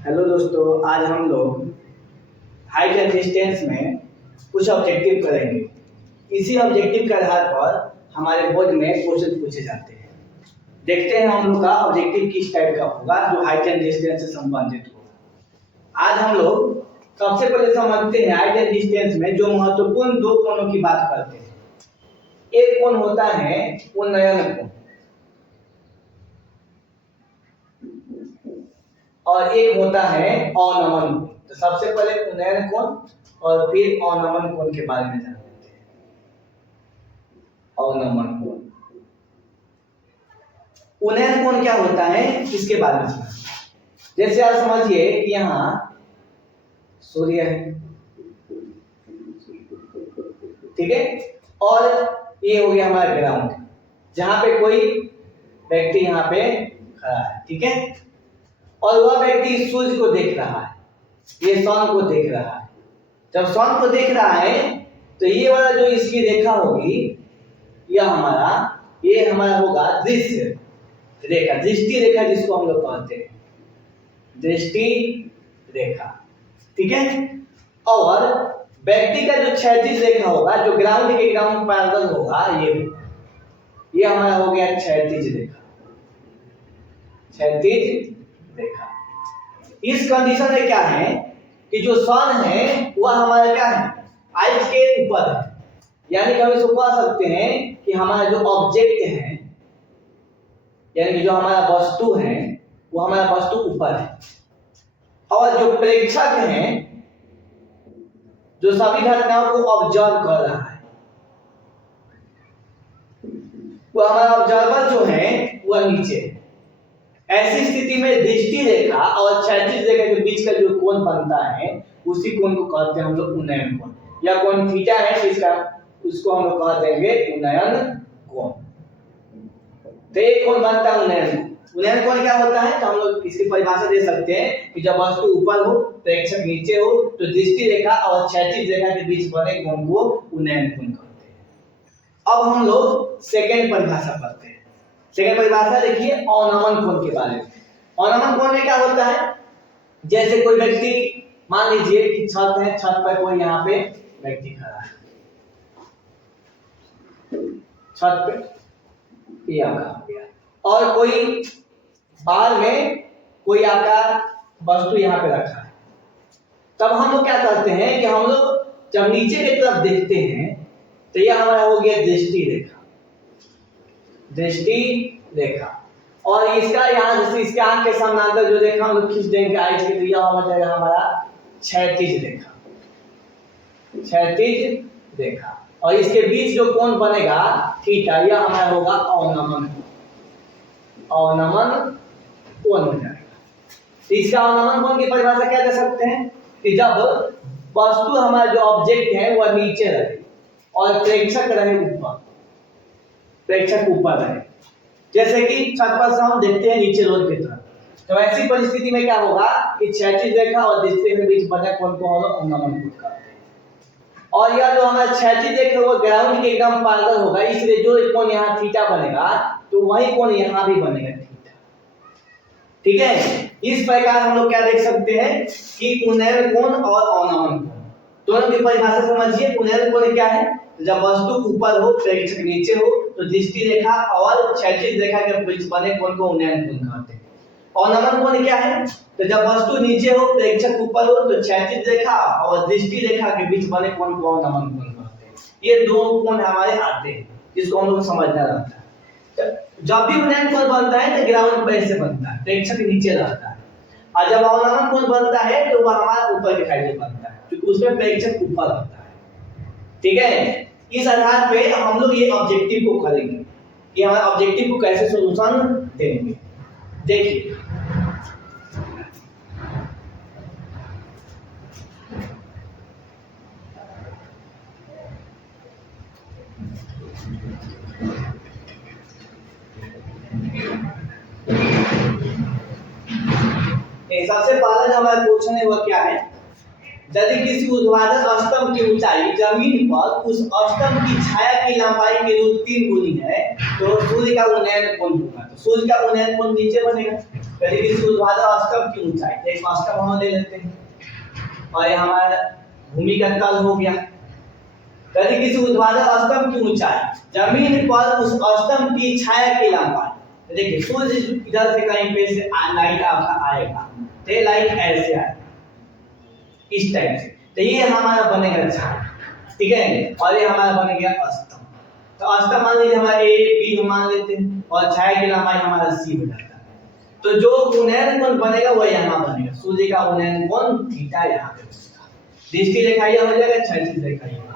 Hello दोस्तों, आज हम लोग हाइट एंड डिस्टेंस में कुछ ऑब्जेक्टिव करेंगे। इसी ऑब्जेक्टिव के आधार पर हमारे बोर्ड में क्वेश्चन पूछे जाते हैं। देखते हैं हम लोग का ऑब्जेक्टिव किस टाइप का होगा जो हाइट एंड डिस्टेंस से संबंधित होगा। आज हम लोग सबसे पहले समझते हैं हाइट एंड डिस्टेंस में जो महत्वपूर्ण दो कोणों की बात करते हैं। एक कोण होता है उन्नयन कोण और एक होता है अवनमन कोण। तो सबसे पहले उन्नयन कोण और फिर अवनमन कोण के बारे में जान लेते हैं। अवनमन कोण, उन्नयन कोण क्या होता है इसके बारे में समझिए। जैसे आप समझिए कि यहाँ सूर्य है, ठीक है, और ये हो गया हमारा ग्राउंड जहां पे कोई व्यक्ति यहाँ पे खड़ा है, ठीक है, और वह व्यक्ति सूर्य को देख रहा है, ये सन को देख रहा है। जब सन को देख रहा है तो ये वाला जो इसकी रेखा होगी यह हमारा होगा दृश्य रेखा, दृष्टि रेखा जिसको हम लोग कहते हैं, दृष्टि रेखा, ठीक है। और व्यक्ति का जो क्षैतिज रेखा होगा जो ग्राउंड के ग्राउंड पैरेलल होगा ये हमारा हो गया क्षैतिज रेखा, क्षैतिज रेखा। इस कंडीशन में क्या है कि जो सन है वह हमारा क्या है, आइज के ऊपर है, यानी कि हम इसको कह सकते हैं कि हमारा जो ऑब्जेक्ट है यानी कि जो हमारा वस्तु है वो हमारा वस्तु ऊपर है, और जो प्रेक्षक है जो सभी घटनाओं को ऑब्जर्व कर रहा है वो हमारा ऑब्जर्वर जो है वह नीचे है। ऐसी स्थिति में दृष्टि रेखा और क्षैतिज रेखा के बीच का जो कोण बनता है उसी कोण को कहते हैं हम लोग उन्नयन कोण, या कोण थीटा है इसका, उसको हम लोग कह देंगे उन्नयन कोण। तो एक कोण बनता है उन्नयन कोण। उन्नयन कोण क्या होता है तो हम लोग इसकी परिभाषा दे सकते हैं कि जब वस्तु ऊपर हो प्रेक्षक नीचे हो तो दृष्टि रेखा और क्षैतिज रेखा के बीच बने कोण को उन्नयन कोण कहते हैं। अब हम लोग सेकंड परिभाषा पढ़ते हैं। सेकंड परिभाषा देखिए अवनमन कोण के बारे में। अवनमन कोण में क्या होता है, जैसे कोई व्यक्ति मान लीजिए कि छत है, छत पर कोई यहाँ पे व्यक्ति खड़ा है, छत पे ये आपका हो गया, और कोई बाहर में कोई आपका वस्तु यहाँ पे रखा है। तब हम लोग क्या करते हैं कि हम लोग जब नीचे की तरफ देखते हैं तो यह हमारा हो गया दृष्टि रेखा, दृष्टि रेखा, और इसका यहाँ जैसे इसके आंख के समानांतर जो रेखा हम लोग खींच देंगे आइज के, तो यह हो जाएगा हमारा क्षैतिज रेखा, क्षैतिज रेखा, और इसके बीच जो कोण बनेगा थीटा यह हमारा होगा अवनमन कोण, अवनमन कोण हो जाएगा। इसका अवनमन कोण की परिभाषा क्या दे सकते हैं कि जब वस्तु हमारा जो ऑब्जेक्ट है वह नीचे रहे और प्रेक्षक रहे ऊपर, प्रेक्षक ऊपर रहे, जैसे कि छत पर से हम देखते हैं नीचे रोड की तरफ, तो ऐसी परिस्थिति में क्या होगा कि क्षैतिज रेखा और दृष्टि के बीच बने कोण को हम लोग अवनमन कोण कहते हैं। और यह जो हमारा क्षैतिज रेखा वो ग्राउंड के एकदम पैरेलल होगा, इसलिए जो कोण यहाँ थीटा बनेगा तो वही कोण यहाँ भी बनेगा थीटा, ठीक है। इस प्रकार हम लोग क्या देख सकते हैं कि उन्नयन कोण और अवनमन कोण दोनों की परिभाषा समझिए। उन्नयन कोण क्या है, जब वस्तु ऊपर हो प्रेक्षक नीचे हो तो दृष्टि रेखा और क्षैतिज रेखा के बीच बने कोण को उन्नयन कोण कहते हैं। अवनमन कोण क्या है, तो जब वस्तु नीचे हो प्रेक्षक ऊपर हो तो क्षैतिज रेखा और दृष्टि रेखा के बीच बने कोण को अवनमन कोण कहते हैं। ये दो कोण हमारे आते हैं जिसको हम लोग समझना रहता है। जब भी उन्नयन कोण बनता है तो ग्राउंड पर से बनता है, प्रेक्षक नीचे रहता है, और जब अवनमन कोण बनता है तो वह हमारा ऊपर के साइड में बनता है क्योंकि उसमें प्रेक्षक ऊपर रहता है, ठीक है। इस आधार पे हम लोग ये ऑब्जेक्टिव को करेंगे कि हमारे ऑब्जेक्टिव को कैसे सॉल्यूशन देंगे। देखिए सबसे पहला जो हमारा क्वेश्चन है वह क्या है, यदि किसी ऊर्ध्वाधर स्तंभ की ऊंचाई जमीन पर उस स्तंभ की छाया की लंबाई के रूप 3 गुनी है तो सूर्य का उन्नयन कोण होगा। तो सूर्य का उन्नयन कोण नीचे बनेगा, यदि किसी ऊर्ध्वाधर अष्टक की ऊंचाई, एक अष्टक हम ले लेते हैं और ये हमारा भूमि का तल हो गया। यदि किसी ऊर्ध्वाधर अष्टक की ऊंचाई जमीन पर उस अष्टक की छाया की लंबाई, तो देखिए सूर्य इधर से कहीं पे से लाइट आपका आएगा, तो लाइट ऐसे आएगा इस टाइप से, तो ये हमारा बनेगा छाया, ठीक है, और ये हमारा बन गया अष्टक। तो अष्टक मान लीजिए हमारा ए बी हम मान लेते हैं और छाया की लंबाई हमारा सी हो जाता है। तो जो उन्नयन कोण बनेगा वो यहाँ बनेगा, सूर्य का उन्नयन कोण थीटा यहाँ पे बनेगा। दृष्टि रेखा यह हो जाएगा, क्षैतिज रेखा यह,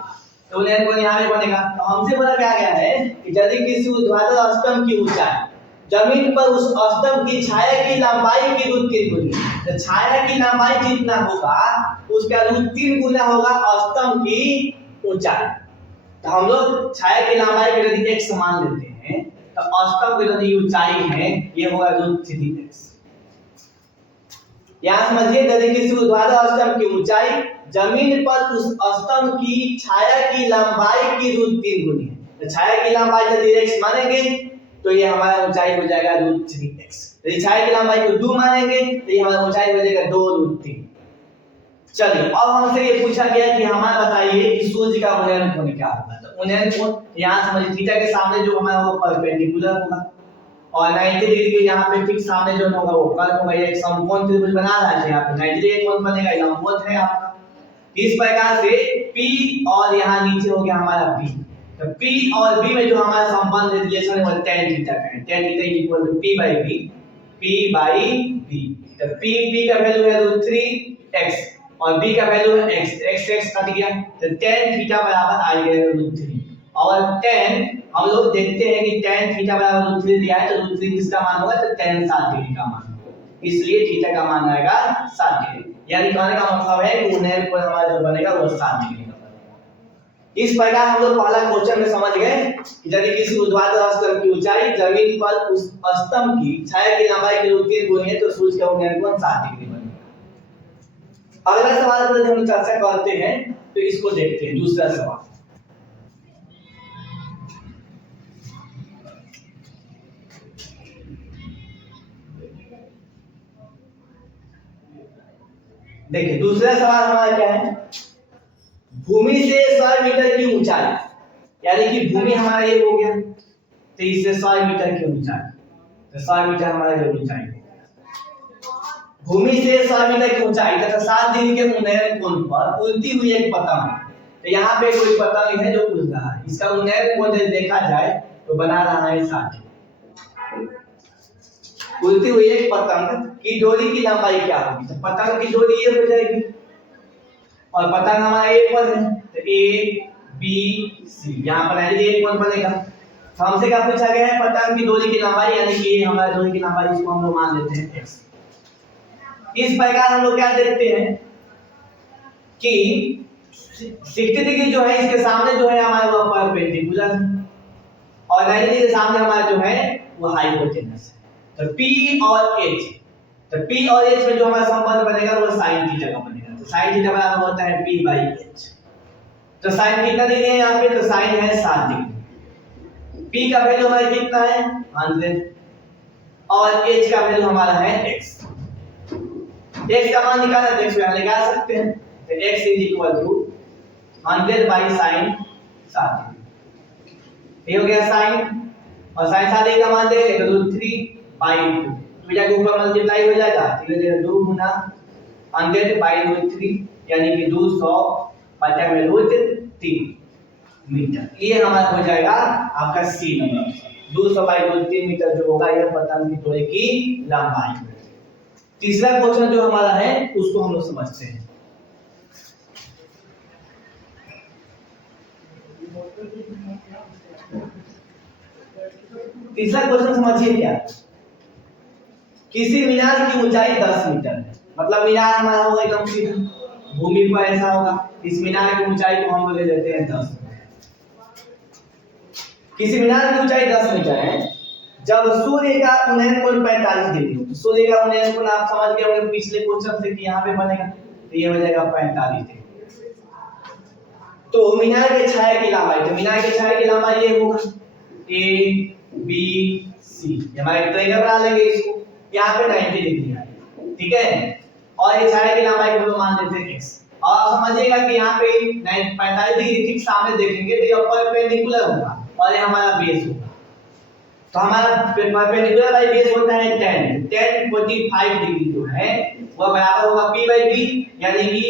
तो उन्नयन कोण यहाँ पे बनेगा। तो हमसे बोला क्या गया है कि यदि किसी ऊर्ध्वाधर अष्टक की ऊंचाई जमीन पर उस अष्टक की छाया की लंबाई की रूट 3 गुनी, तो छाया की लंबाई जितना होगा उसका रूट 3 गुना होगा अष्टक की ऊंचाई। तो हम लोग छाया की लंबाई को यदि x मान लेते हैं तो अष्टक की यदि ऊंचाई है ये होगा रूट 3x। यहाँ समझिए यदि किसी ऊर्ध्वाधर अष्टक की ऊंचाई जमीन पर उस अष्टक की छाया की लंबाई की रूट 3 गुनी है, तो छाया की लंबाई यदि x मानेंगे तो ये हमारा ऊंचाई हो जाएगा रूट 3x। यदि छाया की लंबाई को 2 मानेंगे तो ये हमारा ऊंचाई हो जाएगा 2 रूट 3। चलिए अब हमसे ये पूछा गया कि हमारा बताइए कि सूर्य का उन्नयन कोण क्या होगा। तो उन्नयन कोण यहाँ समझिए थीटा के सामने जो हमारा वो परपेंडिकुलर होगा और 90 डिग्री के यहाँ पे ठीक सामने जो होगा वो कर्व होगा। ये एक समकोण त्रिभुज बना रहा है, यहाँ पे 90 डिग्री कोण बनेगा, लंबवत है आपका। इस प्रकार से P और यहाँ नीचे हो गया हमारा B, तो P और B में जो हमारा संबंध रिलेशन है वो tan थीटा का है। tan theta equal to P by B, P by B। तो P का वैल्यू है रूट 3x और B का वैल्यू है x, x कट गया तो tan थीटा बराबर आ गया रूट 3। और tan हम लोग देखते हैं कि tan थीटा बराबर रूट 3 दिया है, तो रूट 3 किसका मान होगा, तो tan 7 डिग्री का मान होगा, इसलिए थीटा का मान आएगा 7 डिग्री। यानी कहने का मतलब है कि उन्नयन कोण हमारा जो बनेगा वो 7 डिग्री का बनेगा। इस प्रकार हम लोग पहला क्वेश्चन में समझ गए कि यदि किसी ऊर्ध्वाधर अष्टक की ऊंचाई जमीन पर उस अष्टक की छाया की लंबाई के रूट 3 गुनी है तो सूर्य का उन्नयन कोण 7 डिग्री बनेगा। अगला सवाल पर हम चर्चा करते हैं, तो इसको देखते हैं दूसरा सवाल। देखिए दूसरा सवाल हमारा क्या है, भूमि से 100 मीटर की ऊंचाई, यानी कि भूमि हमारा ये हो गया तो इससे 100 मीटर की ऊंचाई, तो 100 मीटर हमारा जो ऊंचाई भूमि से 100 मीटर की ऊंचाई तथा 7 डिग्री के उन्नयन कोण पर उड़ती हुई एक पतंग, तो यहाँ पे कोई पतंग है जो उड़ रहा है, इसका उन्नयन कोण देखा जाए तो बना रहा है 7। उड़ती हुई एक पतंग की डोरी की लंबाई क्या होगी, तो पतंग की डोरी ये हो जाएगी और पतंग हमारा ए पर है तो ए बी सी, यहाँ पर एक कोण बनेगा। तो हमसे क्या पूछा गया है, पतंग की डोरी की लंबाई, यानी कि ये हमारा डोरी की लंबाई, इसको हम लोग मान लेते हैं x। इस प्रकार हम लोग क्या देखते हैं कि 60 डिग्री जो है इसके सामने जो है हमारा वो परपेंडिकुलर और 90 डिग्री के सामने हमारा जो है वो हाइपोटेनस है। तो P और H, तो P और H में जो हमारा संबंध बनेगा वो sin थीटा का बनेगा, तो sin थीटा बराबर होता है P बाई H। तो sin कितना डिग्री है यहाँ पे, तो sin है 7 डिग्री। P का वैल्यू हमारा कितना है 100 और H का वैल्यू हमारा है x। x का मान निकालना है तो यहाँ लगा सकते हैं, तो x is equal to 100 by sin 7 degree, ये हो गया sin, और sin 7 डिग्री का मान देंगे तो रूट 3 बाई 2, तो के ऊपर मल्टीप्लाई हो जाएगा, तो ये 2 गुना 100 बाई रूट 3 यानी कि 200 बटा में रूट 3 मीटर, ये हमारा हो जाएगा आपका C number. 200 by root 3 metre जो होगा यह पतंग की डोरी की लंबाई। तीसरा क्वेश्चन जो हमारा है उसको हम लोग समझते हैं। तीसरा क्वेश्चन समझिए क्या, किसी मीनार की ऊंचाई 10 मीटर है, मतलब मीनार हमारा होगा एकदम सीधा भूमि पर ऐसा होगा, इस मीनार की ऊंचाई को हम ले लेते हैं 10। किसी मीनार की ऊंचाई 10 मीटर है, जब सूर्य का उन्नयन कोण 45 डिग्री हो, तो सूर्य का उन्नयन कोण आप समझ गए होंगे पिछले क्वेश्चन से कि यहाँ पे बनेगा, तो ये हो जाएगा 45 डिग्री। तो मीनार के छाया की लंबाई, तो मीनार के छाया की लंबाई ये होगा a b c, हमारे ट्रायंगल बना लेंगे इसको। यहाँ पे 90 डिग्री आएगा, ठीक है। और ये छाया की लंबाई को मान लेते हैं x। और आप समझिएगा कि यहाँ पे 45 डिग्री ठीक सामने देखेंगे तो ये परपेंडिकुलर होगा और ये हमारा बेस होगा। तो हमारा परपेंडिकुलर बाई बेस होता है 10 45 डिग्री जो है वो बराबर होगा p बाई b, यानी कि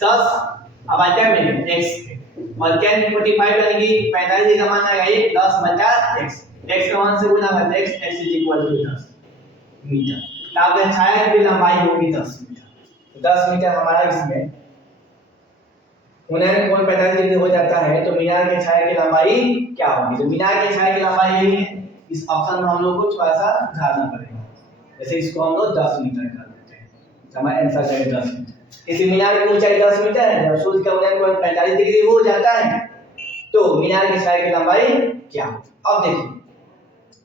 10/10 x और 10 45 यानी कि 45 डिग्री का मान आएगा ये 10/x, x का मान से गुना करते x, x = 10 मीटर। तो आपका छाया की लंबाई होगी 10 मीटर। तो 10 मीटर हमारा इसमें उन्हें कोण 45 डिग्री हो जाता है, तो मीनार के छाया की लंबाई क्या होगी? तो मीनार के छाया की लंबाई यही है। इस ऑप्शन में हम लोग को थोड़ा सा ध्यान पड़ेगा। जैसे इसको हम लोग 10 मीटर कर देते हैं, हमारा आंसर जाएगा 10 मीटर। इसी मीनार की ऊंचाई 10 मीटर है। जब सूर्य का उन्नयन कोण 45 डिग्री हो जाता है तो मीनार के छाया की लंबाई क्या होगी? अब देखिए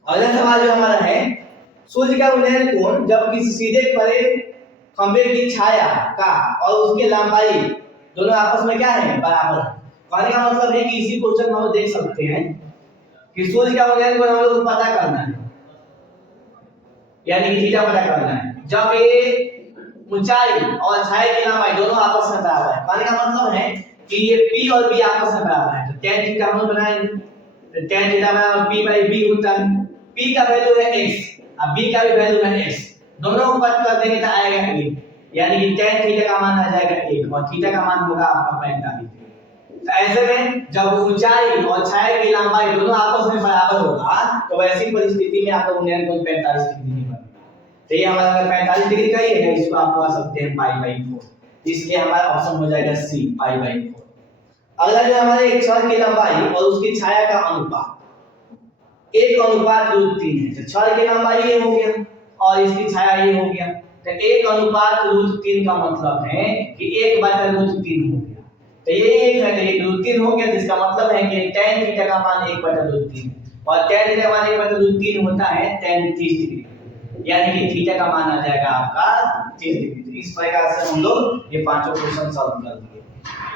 अगला सवाल जो हमारा है, सूर्य का उन्नयन कोण जब किसी सीधे खड़े खंभे की छाया का और उसकी लंबाई दोनों आपस में क्या है? बराबर। कहने का मतलब है कि इसी क्वेश्चन में हम देख सकते हैं कि सूर्य का उन्नयन कोण हम लोग को पता करना है, यानी कि थीटा पता करना है जब ये ऊंचाई और छाया की लंबाई दोनों आपस में बराबर है। कहने का मतलब है कि ये p और b आपस में बराबर है। तो tan थीटा हम बनाएंगे, तो tan थीटा बराबर p बाई b होता है। p का वैल्यू है x और b का भी वैल्यू है x, दोनों को कट कर देंगे तो आएगा 1, यानी कि tan थीटा का मान आ जाएगा 1 और थीटा का मान होगा आपका 45। तो ऐसे में जब ऊंचाई और छाया की लंबाई दोनों आपस में बराबर होगा तो वैसी परिस्थिति में आपका उन्नयन कोण 45 डिग्री नहीं बनेगा। तो ये हमारा 45 डिग्री का ही है, इसको आप लगा सकते हैं π/4, इसलिए हमारा ऑप्शन हो जाएगा सी π/4। अगला जो हमारे एक छड़ की लंबाई और उसकी छाया का अनुपात 1:√3 है। तो छड़ की लंबाई ये हो गया और इसकी छाया ये हो गया, तो 1:√3 का मतलब है कि 1/√3 हो गया। तो ये एक है, 1/√3 हो गया, जिसका मतलब है कि tan थीटा का मान 1/√3 है और tan थीटा का मान 1/√3 होता है tan 30 डिग्री, यानी कि थीटा का मान आ जाएगा आपका 30 डिग्री। तो इस प्रकार से हम लोग ये पांचों क्वेश्चन सॉल्व कर दिए।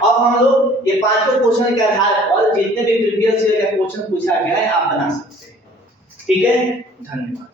अब हम लोग ये पांचों क्वेश्चन के आधार पर जितने भी प्रीवियस ईयर का क्वेश्चन पूछा गया है आप बना सकते हैं। ठीक है, धन्यवाद।